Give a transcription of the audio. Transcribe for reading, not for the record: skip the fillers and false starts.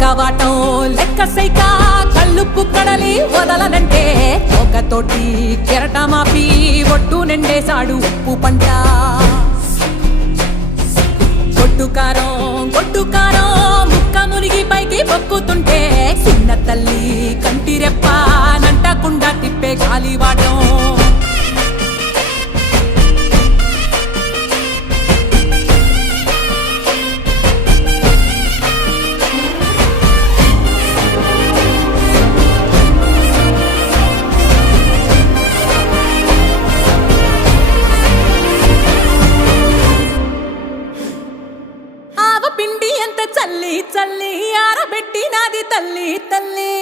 కవాటం లెక్క సైక కళ్ళుప్పు కడలి వదలనంటే ఒకతోటి కెరటమాపి ఒట్టు నిండేశాడు ఉప్పు పంట గొడ్డుకారం ముక్క మునిగి పైకి పొక్కుతుంటే చిన్న తల్లి కంటి రెప్ప నంటకుండా తిప్పే గాలివాటం పిండి ఎంత చల్లి చల్లి ఆరబెట్టి నాది తల్లి తల్లి